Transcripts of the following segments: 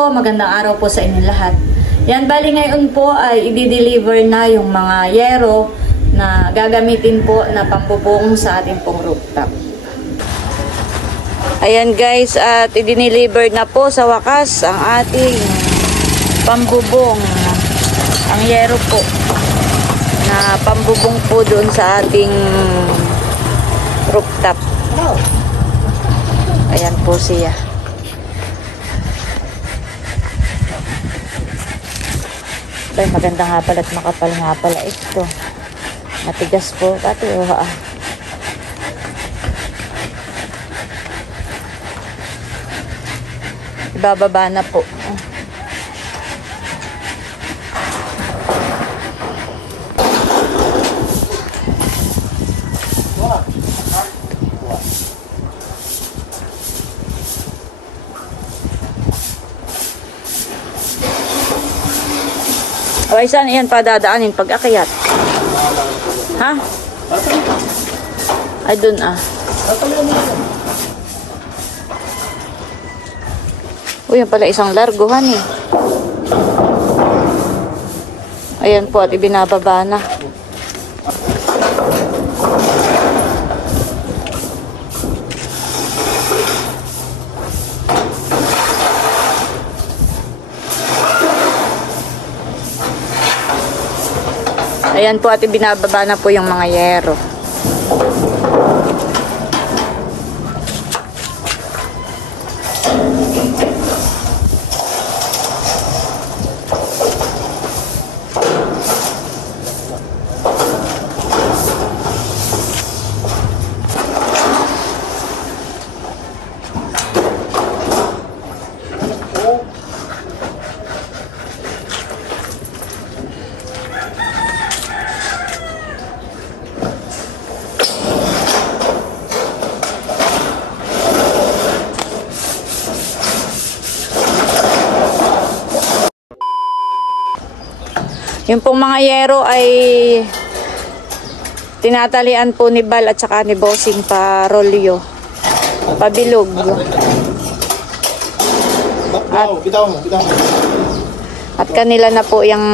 po, magandang araw po sa inyo lahat. Yan, bali ngayon po ay i-deliver na yung mga yero na gagamitin po na pambubong sa ating pong rooftop. Ayan guys, at i-deliver na po sa wakas ang ating pambubong. Ang yero po na pambubong po doon sa ating rooftop. Ayan po siya. Ay, maganda nga pala at makapal nga pala ito. Matigas po. Pati ibababa na po. Ay, saan yan padadaanin pag akyat? Ha? Ay, dun Uy, yan pala isang largohan eh. Ayan po at ibinababa na. Ayan po at ibinababa na po yung mga yero. Yung pong mga yero ay tinatalian po ni Bal at saka ni Bossing Parolyo. Pabilog. At kanila na po yung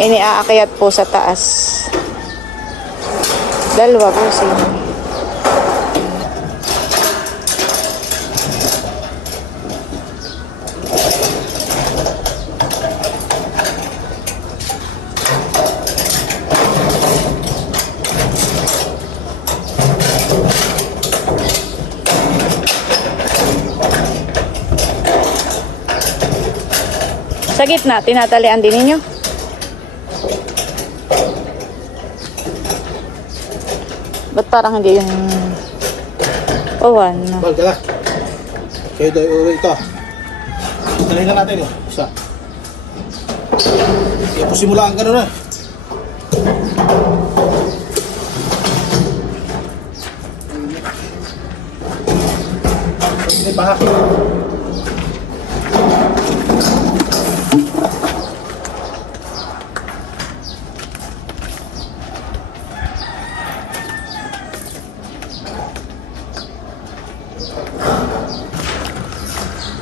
iniaakyat po sa taas. Dalawa Bossing. Sa gitna, tinatalian din ninyo. Ba't parang hindi yung owan? Bal, gala. Kayo daw ito. Dalahin lang natin. Isa. Kaya po simula ang gano'n na. Ini bahak.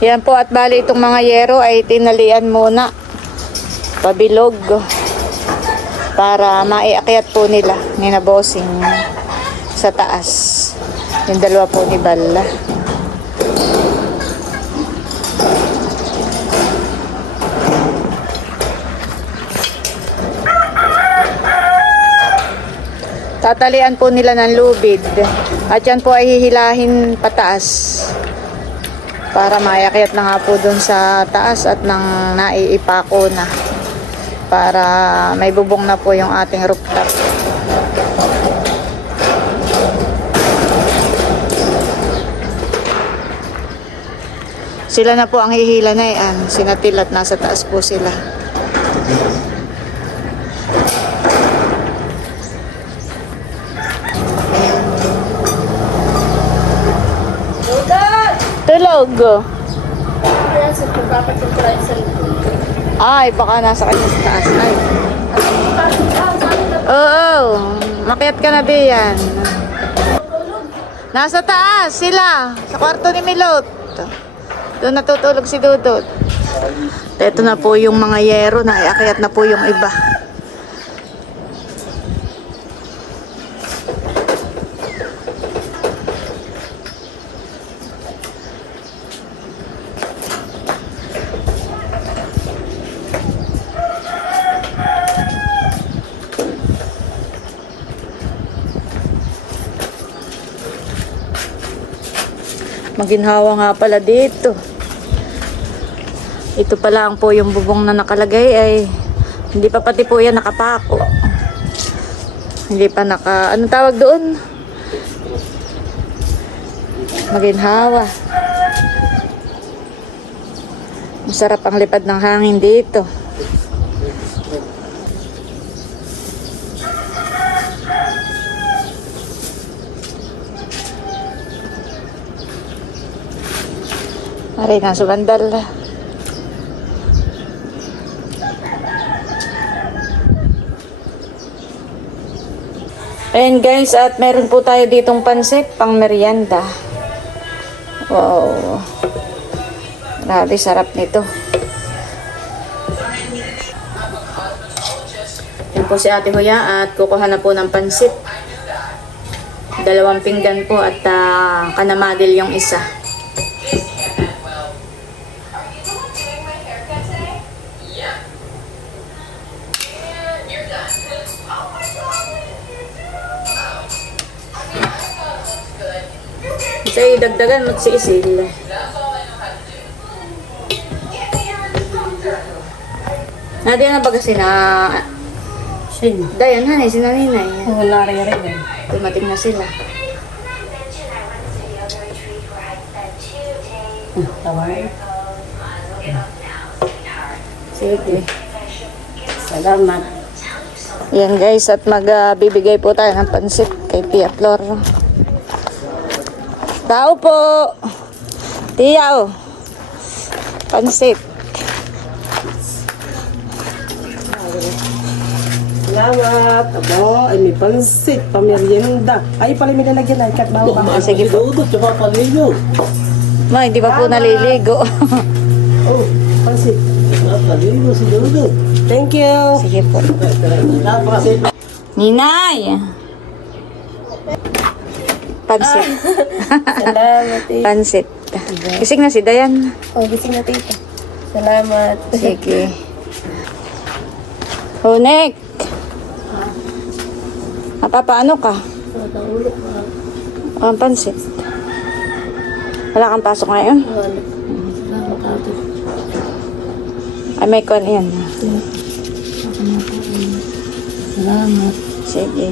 Yan po at bali itong mga yero ay tinalian muna pabilog para maiakyat po nila ni na Bossing sa taas. Yung dalawa po ni Balla. Tatalian po nila ng lubid at yan po ay hihilahin pataas para maiakyat na nga po dun sa taas at nang naiipako na para may bubong na po yung ating rooftop. Sila na po ang hihila na yan. Sinatil at nasa taas po sila. Tulog. Ay, baka nasa kanya sa taas. Ay. Oo. Makiat ka na ba yan? Nasa taas sila. Sa kwarto ni Milot. Doon natutulog si Dudut. Ito na po yung mga yero na iakyat na po yung iba. Maginhawa nga pala dito. Ito pa lang po yung bubong na nakalagay ay hindi pa pati po yan nakapako. Hindi pa anong tawag doon? Maginhawa. Masarap ang lipad ng hangin dito. Aray, nasa bandal. Ayan guys, at meron po tayo ditong pansit pang merienda. Wow. Grabe, sarap nito. Yan po si Ate Huya at kukuha na po ng pansit. 2 pinggan po at kanamadil yung isa. Kasi dagdagan magsiisil. Nadiyan na ba kasi na Dayan hanay, sinaninay. Wala rin. Dumating na sila. Tawag. Sige. Salamat. Yan guys, at magbibigay po tayo ng pansit kay Tia Flor. Tao po. Tia, pansit. Salamat. Abo, ay may pansit, pamerienda. Ay, pala may nalagyan ay kat bawa ba? Sige po. Tsaka palilo. Ma, hindi pa po naliligo. Oh, pansit. Palilo si Dodo. Thank you. Sige po. Ninay. Pansit. Salamat. Pansit. Gising na si Dayan. Oh, gising na tita. Salamat. Sige. Honek. Papaano ka? Ang pansit. Wala kang pasok ngayon? Ay, may kon yan. Salamat. Sige.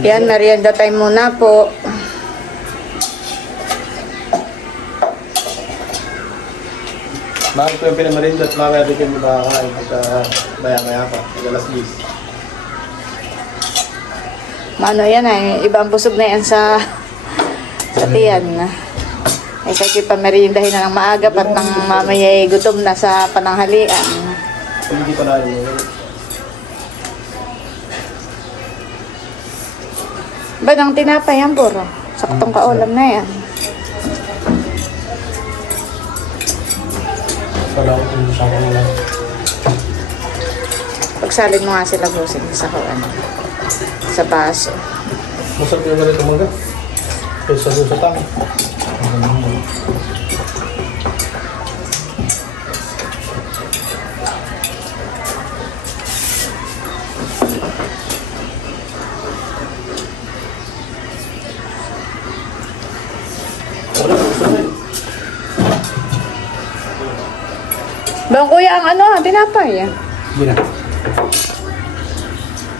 Yan, merienda time muna po. Bakit ko yung pinamarinda at mamaya din kayo makakain pagka maya-maya pa, alas 10. Mano yan ay, ibang busog na yan sa tiyan. Ay kasi pamerindahin na ng maaga pat nang mamaya ay gutom na sa pananghalian. Kung hindi pa na mo. Ba nang tinapay yan, Boro? Saktong kaulam na yan. Salamat kung sa kanila. Pagsalin mo nga sila busing sa kawan. Sa baso. Masarap yung ganito mangga. Kaysa doon sa tangi. Bang kuya ang ano, tinapay. Hindi na.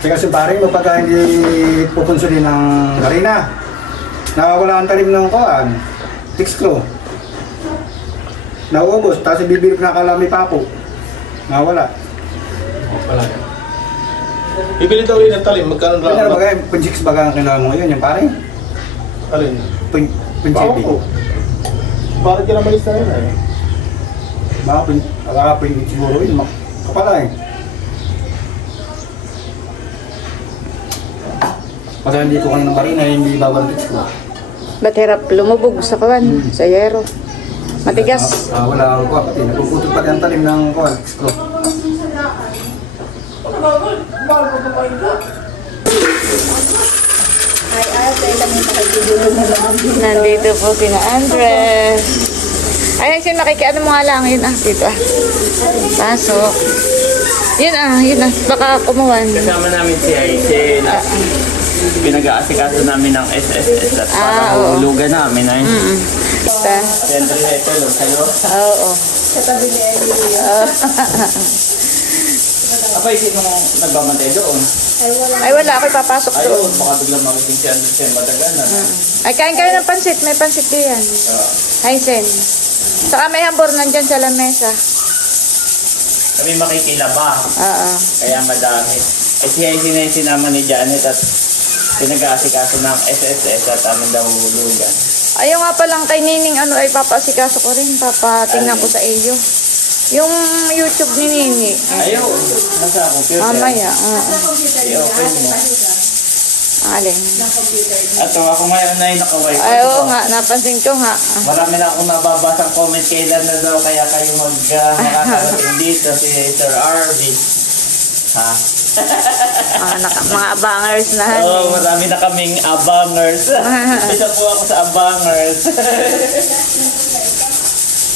Kasi pare, pagka hindi pupunsulin ng harina, nawawala ang talim ng kuhaan, fix ko. Nauubos, tapos bibili na kalami pa ako. Nawawala. Wala. Bibili daw rin ng talim, magkano Kaya lang? bagay, punchix baga ang kailangan mo ngayon, yung pare. Alin? Punchibi. Bakit ka na malis na yun eh? Baka punchix siguro yun, kapala eh. Pagka hindi ko kayo ng harina, hindi bawal fix ko. Ba't hirap lumubog sa kawan, sa yero? Matigas. Wala ang kuha pati. Napuputol pati ang talim ng kuha. Screw. Nandito po sina Andres. Ay, sin makikiano mo nga lang. Yun dito Pasok. Yun baka kumuhan. Kasama namin si Aisel. Pinag-aasikaso namin ng SSS at para hulugan namin ay. Siyempre na ito, Oo. Sa tabi ni Ako nung nagbamantay doon. Ay, wala. Ako'y papasok doon. Ayun, baka biglang makiting si Andres yung madaganan. Ay, kain kayo ng pansit. May pansit diyan. Hi, Sen. Saka may hambor nandyan sa lamesa. Kami makikilaba. Oo. Kaya madami. Si Aisel na yung sinama ni Janet at pinag-aasikaso ng SSS at amin daw hulugan. Ayaw nga palang kay Nining ay papasikaso ko rin. Papatingnan ko sa iyo. Yung YouTube ni Nini. Ayaw, nasa computer. Mamaya. I-open mo. Alin. At ako ngayon na yung naka-wifi. Ay, oo nga. Napansin ko nga. Marami na akong nababasang comment kailan na daw kaya kayo makakarating dito si Sir RV. Ha? Mga abangers na. Oo, marami na kaming abangers. Isa po ako sa abangers.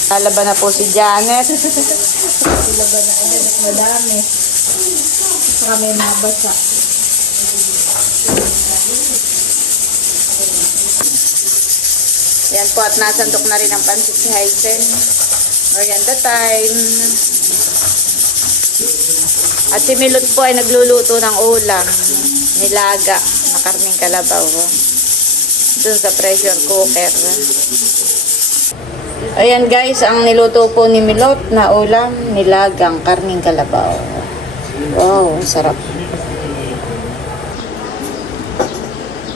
Lalaban na po si Janet. Laban na agad at madami. Saka may nabasa. Yan po at nasandok na rin ang pansit si Hysen. Merienda time. At si Milot po ay nagluluto ng ulam. Nilaga na karning kalabaw. Doon sa pressure cooker. Ayan guys, ang niluto po ni Milot na ulam, nilagang karning kalabaw. Wow, sarap.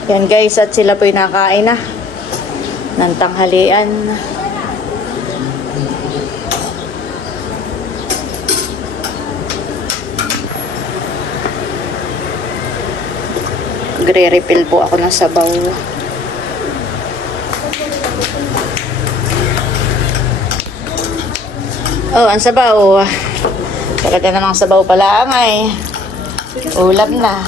Ayan guys, at sila po'y nakain na ng tanghalian. Gre-refill po ako ng sabaw. Oh, ang sabaw. Talaga namang sabaw pala ay ulam na.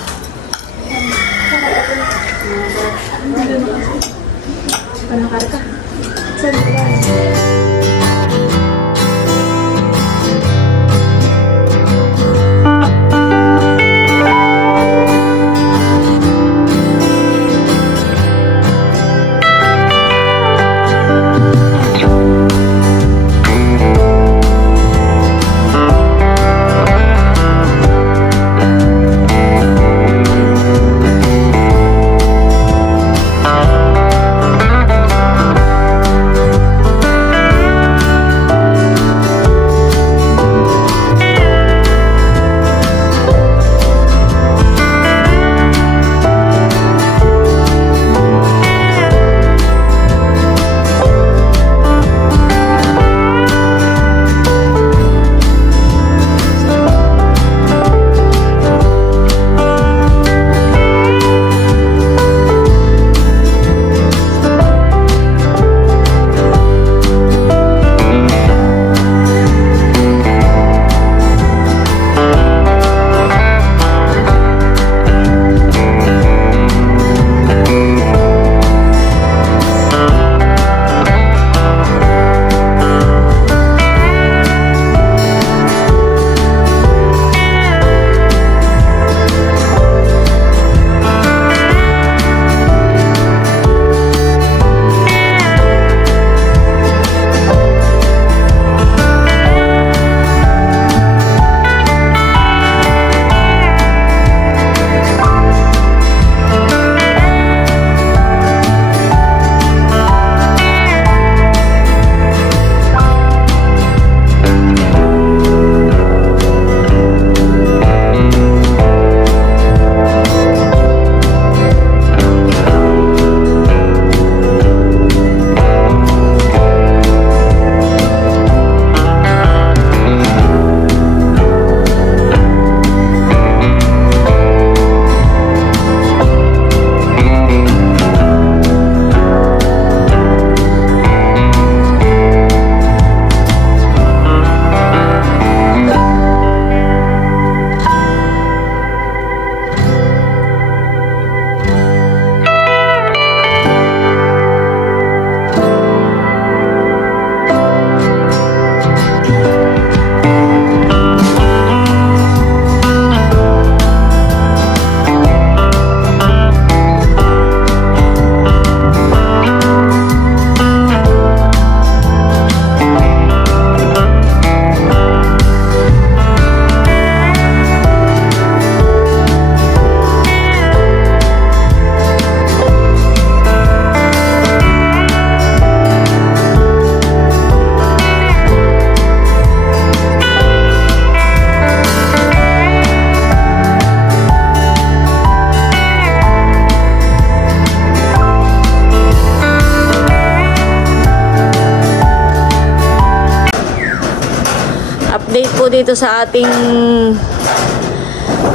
dito sa ating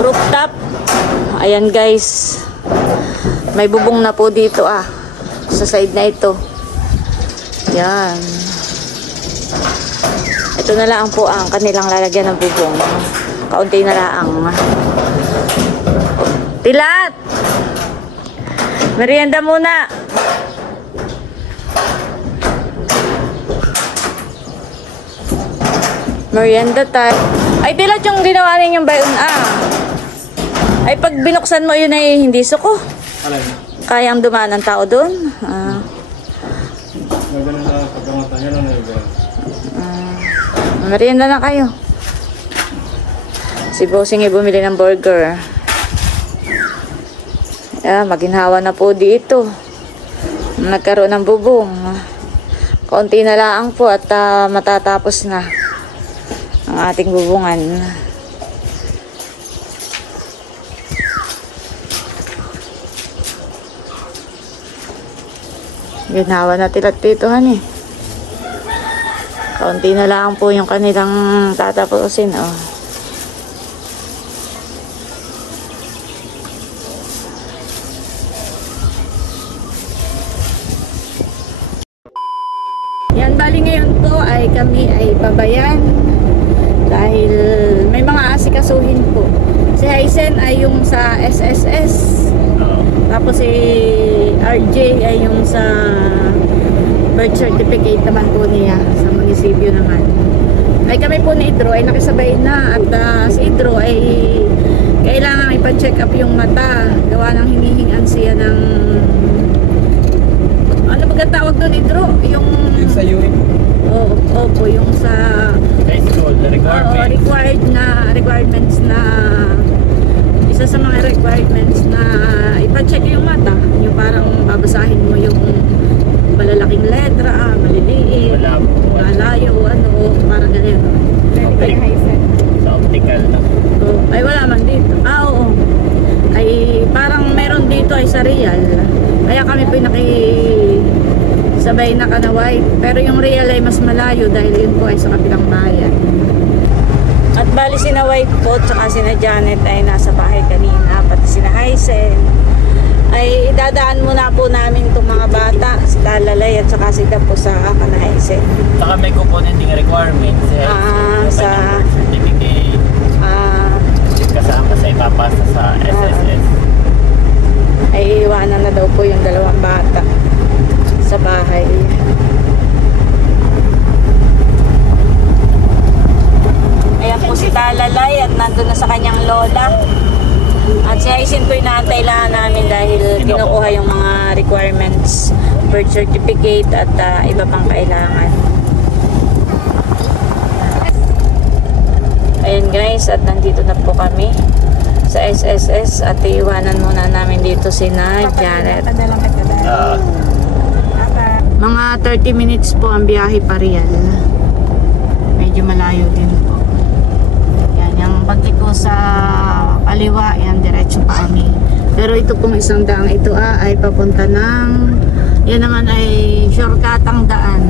rooftop. Ayan guys. May bubong na po dito sa side na ito. Yan. Ito na lang po ang kanilang lalagyan ng bubong. Kaunti na lang. Tilat! Merienda muna. Merienda time. Ay, Tilat, yung ginawa ninyong bayon ay pag binuksan mo yun ay hindi suko. Kayang dumaan ang tao doon. Merienda na kayo. Si Bossing ay bumili ng burger. Maginhawa na po dito. Nagkaroon ng bubong. Kaunti na lang po at matatapos na ang ating bubungan. Ginhawa na Tilat dito, honey. Kaunti na lang po yung kanilang tatapusin, Yan, bali ngayon po ay kami ay babayan dahil may mga asikasuhin po. Si Hysen ay yung sa SSS. Tapos si RJ ay yung sa birth certificate naman po niya sa munisipyo naman. Ay kami po ni Idro ay nakisabay na at si Idro ay kailangan ipa-check up yung mata. Gawa ng hinihingan siya ng ano ba tawag doon, Idro? Yung sa UAE? Opo, yung sa high school, requirements na isa sa mga requirements na ipa-check yung mata, yung parang babasahin mo yung malalaking letra, maliliit, malayo, parang ganyan. Sa optical na. Ay wala man dito. Oo. Ay parang meron dito ay sa Real. Kaya kami sabay na kanaway. Pero yung Real ay mas malayo dahil yun po ay sa kabilang bayan. At bali sina White po tsaka sina Janet ay nasa bahay kanina, pati sina Hysen. Ay idadaan muna po namin itong mga bata, si Talalay at saka si Dapo sa Hysen. Saka may kukunin ding requirements. Sa certificate. Kasama sa ipapasa sa SSS. Ay iwanan na daw po yung dalawang bata sa bahay. Ayan po si Talalay at nandun na sa kanyang lola. At si Hysen po inaantay lang namin dahil kinukuha yung mga requirements, birth certificate at iba pang kailangan. Ayan guys, at nandito na po kami sa SSS at iiwanan muna namin dito si Janet. Mga 30 minutes po ang biyahe pa Real. Medyo malayo din po. Yan, yung pagliko sa kaliwa, yan, diretso pa kami. Pero ito pong isang daang ito ay papunta ng, yan naman ay shortcut ang daan.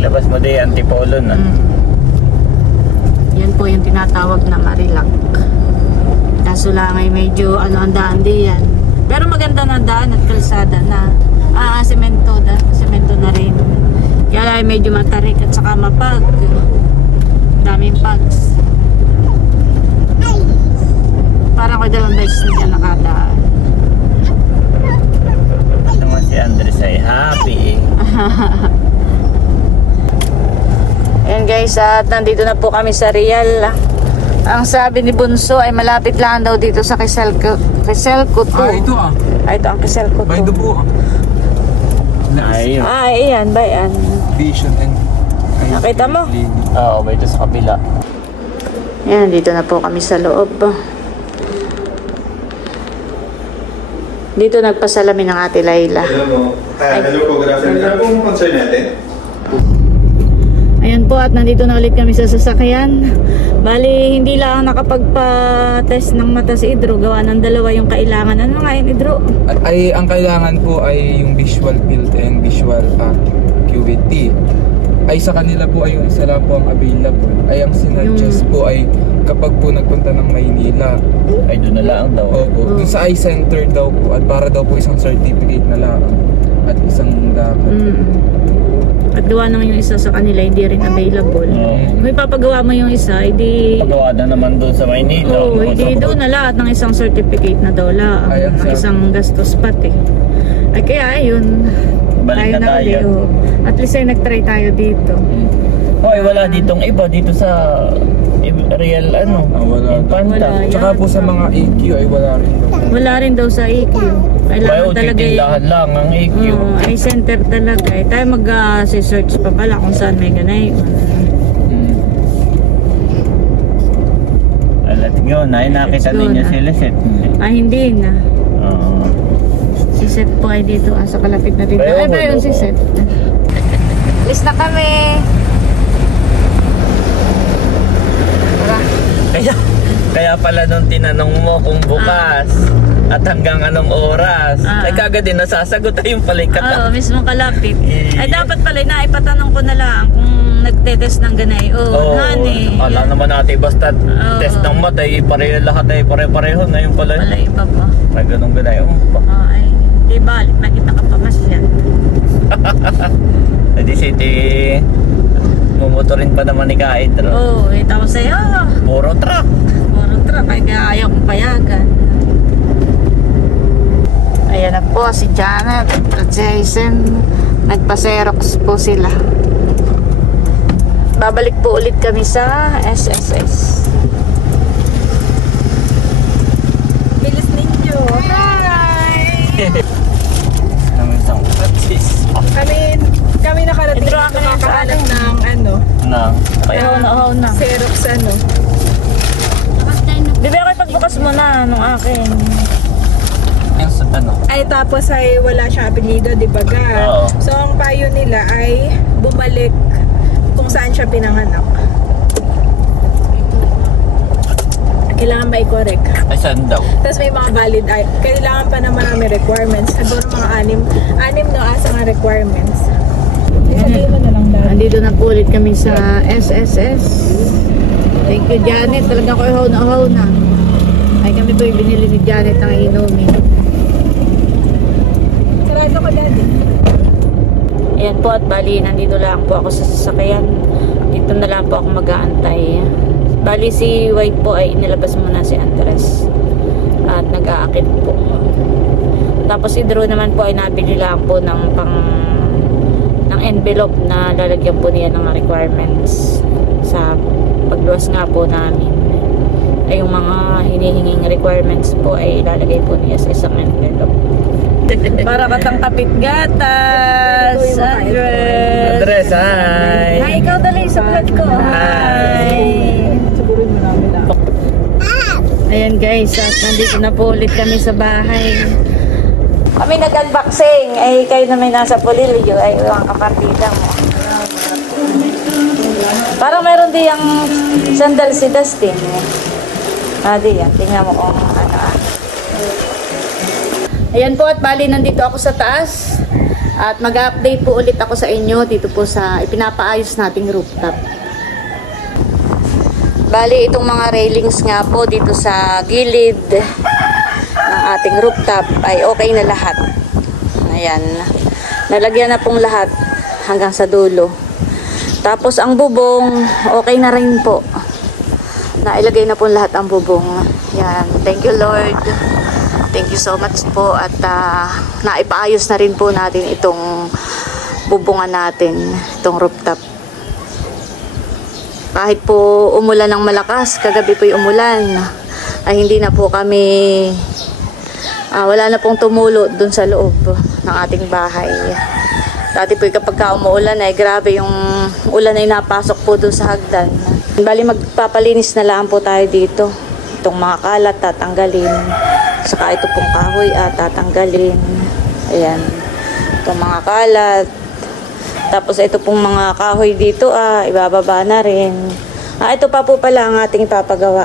Labas mo din Antipolo na. Yan po yung tinatawag na Marilac. Kaso lang ay medyo ang daan din yan. Pero maganda na daan at kalsada na. Semento na rin. Kaya ay medyo matarik at saka mapag. Daming pags. Parang ko dalawang beses na dyan nakadaan. Naman si Andres ay happy. Ayan guys, at nandito na po kami sa Real. Ang sabi ni Bunso ay malapit lang daw dito sa Quiselco 2. Ito Ito ang Quiselco 2. By the po Ayun. Ayan, bayan. Vision and Nakita mo? Oo, ba ito sa kabila. Ayan, dito na po kami sa loob. Dito nagpasalamin ng Ate Layla. Hello po, good afternoon. Ano pong concern natin? Ayan po, at nandito na ulit kami sa sasakyan. Bali, hindi lang nakapagpa-test ng mata si Idro. Gawa ng dalawa yung kailangan. Ano nga yun, Idro? ang kailangan po ay yung visual field and visual QVT. ay sa kanila po ay yung isa lang po ang available. Ay ang sinuggest po ay kapag po nagpunta ng Maynila. Ay, doon na lang daw. Opo, dun sa eye center daw po at para daw po isang certificate na lang at isang lakad. At gawa naman yung isa sa kanila, hindi rin available. Kung ipapagawa mo yung isa, hindi... Pagawa na naman doon sa Maynila. Oo, hindi doon na lahat ng isang certificate na daw lang. Ay, ang Ng sarap. isang gastos pati. Ay kaya ayun. Balik na uli, tayo. oo. At least ay nag-try tayo dito. Hoy, wala ditong iba dito sa real Wala. Infanta. Wala. Tsaka po sa mga EQ ay wala rin daw. Wala rin daw sa EQ. Kailangan Bayo, talaga titindahan lang ang EQ. ay center talaga. Tayo mag-search pa pala kung saan may ganay. Alat yun, ay nakita Let's go ninyo na. si Lisette. Hindi na. Oo. Si Seth po ay dito. Sa kalapit na dito. Bayo, Ay ba yun si Seth? Alis na kami. Kaya pala nung tinanong mo kung bukas at hanggang anong oras, ay kagad din nasasagot ay yung palikat. Oo, mismo kalapit. Ay dapat pala na ipatanong ko na lang kung nagte-test ng ganay. Honey. Ala naman natin basta test ng mata ay pareho lahat ay pare-pareho ngayon pala. Wala iba pa. May ganun ganay. Ay, di balik. Nakita ka pa mas yan. Di city mumotorin pa naman ni Kaidro. Oo, tapos sa'yo. Puro truck. Puro truck. Ay kaya ayaw kong payagan. Ayan na po si Janet at Jason. Nagpa-Xerox po sila. Babalik po ulit kami sa SSS. Bilis ninyo. Hi! Namin sa practice. Kami nakarating Intro dito ako na sa kakahanap akin. ng Na. Kaya Oo na. Xerox Di ba ako pagbukas mo na nung akin? yung sa Ay tapos ay wala siyang apelyido, di ba ga? Oo. So ang payo nila ay bumalik kung saan siya pinanganak. Kailangan ba i-correct? ay saan daw? Tapos may mga valid ay kailangan pa na marami requirements. Siguro mga anim no asa mga requirements. Sabihin mo na lang dahil. Andito na po ulit kami sa SSS. Thank you, Janet. Talaga ko ihaw na. Ay kami po yung binili ni Janet ng inumin. Sarado ko dati. Ayan po at bali, nandito lang po ako sa sasakyan. Dito na lang po ako mag-aantay. Bali si White po ay inilabas muna si Andres. At nag-aakit po. Tapos si Drew naman po ay nabili lang po ng ng envelope na lalagyan po niya ng requirements sa pagluwas nga po namin. Ay yung mga hinihinging requirements po ay ilalagay po niya sa isang envelope. Para katang kapit gatas, Andres. Andres, hi! Hi, ikaw dali sa vlog ko. Hi! Siguro mo namin lang. Ayan guys, at nandito na po ulit kami sa bahay. Kami nag-unboxing. Ay, kayo na may nasa Polilio. Ay, ang kapartida mo. Parang meron din yung sandal si Dustin. Di yan. Tingnan mo kung ano. Ayan po at bali nandito ako sa taas. At mag-update po ulit ako sa inyo dito po sa ipinapaayos nating rooftop. Bali itong mga railings nga po dito sa gilid ng ating rooftop ay okay na lahat. Ayan. Nalagyan na pong lahat hanggang sa dulo. Tapos ang bubong, okay na rin po. Nailagay na po lahat ang bubong. Yan. Thank you Lord. Thank you so much po. At naipaayos na rin po natin itong bubungan natin. Itong rooftop. Kahit po umulan ng malakas, kagabi po yung umulan, ay hindi na po kami, wala na pong tumulo dun sa loob ng ating bahay. Dati po kapag umuulan ay grabe yung ulan ay napasok po dun sa hagdan. Bali magpapalinis na lang po tayo dito. Itong mga kalat tatanggalin. Saka ito pong kahoy tatanggalin. Ayan. Itong mga kalat. Tapos ito pong mga kahoy dito ibababa na rin. Ito pa po pala ang ating ipapagawa.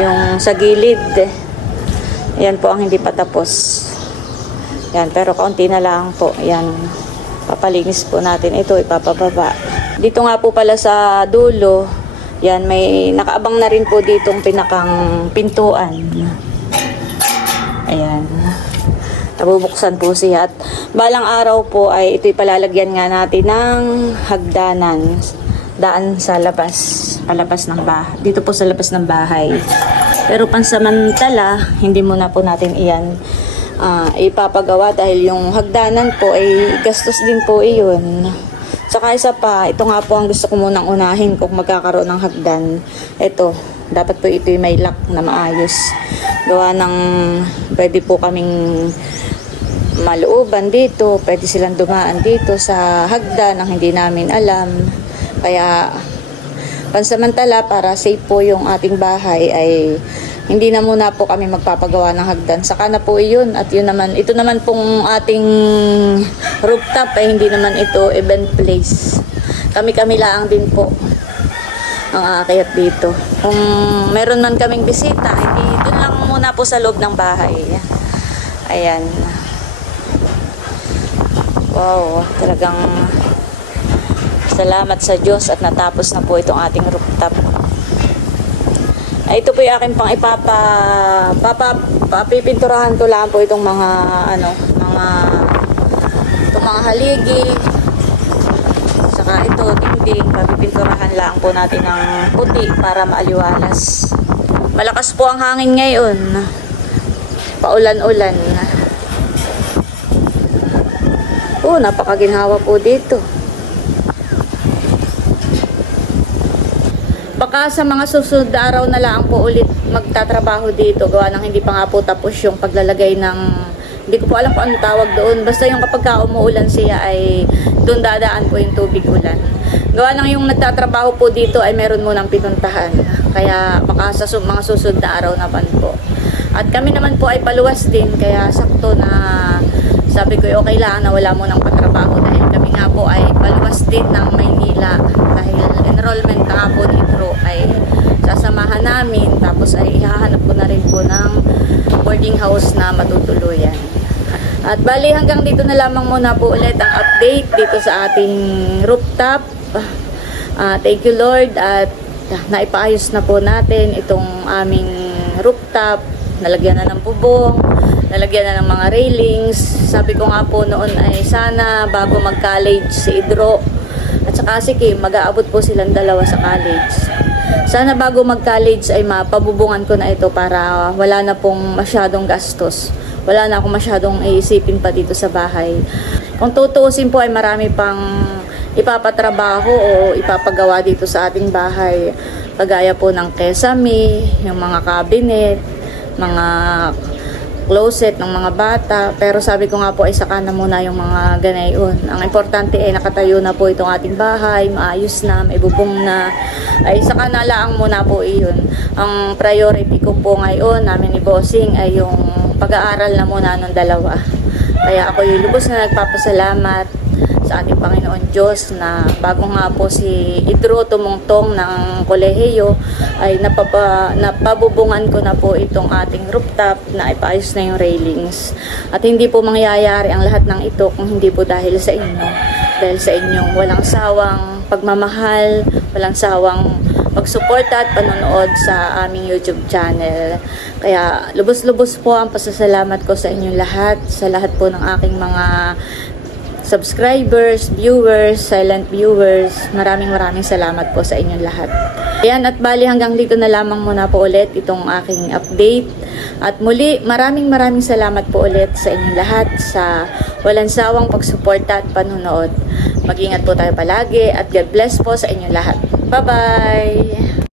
Yung sa gilid. Yan po ang hindi pa tapos. Yan, pero kaunti na lang po. Yan. Papalinis po natin ito, ipapababa. Dito nga po pala sa dulo, yan, may nakaabang na rin po ditong pinakang pintuan. Ayan. Nabubuksan po siya. At balang araw po ay ito'y palalagyan nga natin ng hagdanan. Daan sa labas, palabas ng bahay. Dito po sa labas ng bahay. Pero pansamantala, hindi muna po natin iyan ipapagawa dahil yung hagdanan po ay gastos din po iyon. Saka isa pa, ito nga po ang gusto ko munang unahin kung magkakaroon ng hagdan. Ito, dapat po ito may lock na maayos. Gawa ng pwede po kaming malooban dito, pwede silang dumaan dito sa hagdan ang hindi namin alam. Kaya pansamantala para safe po yung ating bahay ay hindi na muna po kami magpapagawa ng hagdan. Saka na po iyon. At yun naman, ito naman pong ating rooftop ay hindi naman ito event place. Kami-kami lang din po ang aakyat dito. Kung meron man kaming bisita, hindi doon lang muna po sa loob ng bahay. Ayan. Wow, talagang salamat sa Diyos at natapos na po itong ating rooftop. Ito po yung aking pang papipinturahan ko lang po itong mga itong mga haligi. Saka ito dingding, papipinturahan lang po natin ng puti para maaliwalas. Malakas po ang hangin ngayon. Paulan-ulan. Napakaginhawa po dito. Baka sa mga susunod na araw na lang po ulit magtatrabaho dito. Gawa ng hindi pa nga po tapos yung paglalagay ng, hindi ko po alam kung anong tawag doon. Basta yung kapag ka umuulan siya ay doon dadaan po yung tubig ulan. Gawa ng yung nagtatrabaho po dito ay meron munang pinuntahan. Kaya baka sa mga susunod na araw naman po. At kami naman po ay paluwas din. Kaya sakto na sabi ko okay lang na wala munang patrabaho. Dahil kami nga po ay paluwas din ng Maynila. Dahil enrollment na po dito ay sasamahan namin, tapos ay ihahanap ko na rin po ng boarding house na matutuluyan. At bali hanggang dito na lamang muna po ulit ang update dito sa ating rooftop. Thank you Lord at naipaayos na po natin itong aming rooftop. Nalagyan na ng bubong, nalagyan na ng mga railings. Sabi ko nga po noon ay sana bago mag-college si Idro at saka si Kim, mag-aabot po silang dalawa sa college. Sana bago mag-college ay mapabubungan ko na ito para wala na pong masyadong gastos. Wala na akong masyadong iisipin pa dito sa bahay. Kung tutuusin po ay marami pang ipapatrabaho o ipapagawa dito sa ating bahay. Kagaya po ng kesame, yung mga cabinet, mga closet ng mga bata, pero sabi ko nga po ay saka na muna yung mga ganayon. Ang importante ay nakatayo na po itong ating bahay, maayos na, may bubong na, ay saka na lang muna po iyon. Ang priority ko po ngayon namin ni Bossing ay yung pag-aaral na muna ng dalawa. Kaya ako yung lubos na nagpapasalamat sa ating Panginoon Diyos na bago nga po si Idro tumungtong ng kolehiyo ay napabubungan ko na po itong ating rooftop na ipaayos na yung railings. At hindi po mangyayari ang lahat ng ito kung hindi po dahil sa inyo. Dahil sa inyong walang sawang pagmamahal, walang sawang pagsuporta at panonood sa aming YouTube channel. Kaya lubos-lubos po ang pasasalamat ko sa inyong lahat, sa lahat po ng aking mga subscribers, viewers, silent viewers. Maraming salamat po sa inyong lahat. Ayan, at bali hanggang dito na lamang muna po ulit itong aking update. At muli, maraming salamat po ulit sa inyong lahat sa walang sawang pagsuporta at panunood. Mag-ingat po tayo palagi at God bless po sa inyong lahat. Bye-bye!